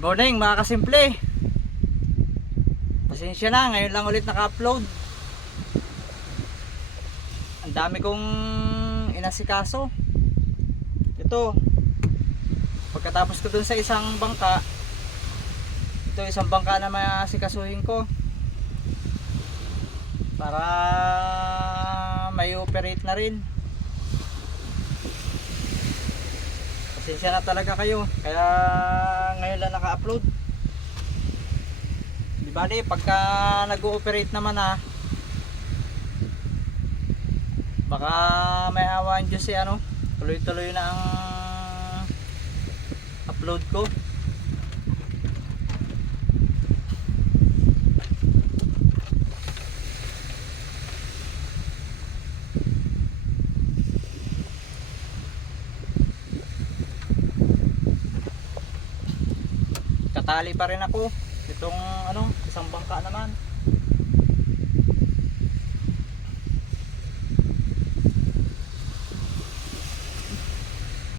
Good morning mga kasimple. Pasensya na, ngayon lang ulit naka-upload. Ang dami kong inasikaso. Ito, pagkatapos ko dun sa isang bangka, ito isang bangka na masikasuhin ko para may operate na rin. Pasensya na talaga kayo, kaya ngayon lang naka-upload. Di bali, pagka nag-ooperate naman baka may awaan Diyos tuloy-tuloy na ang upload ko. Katali pa rin ako itong isang bangka naman.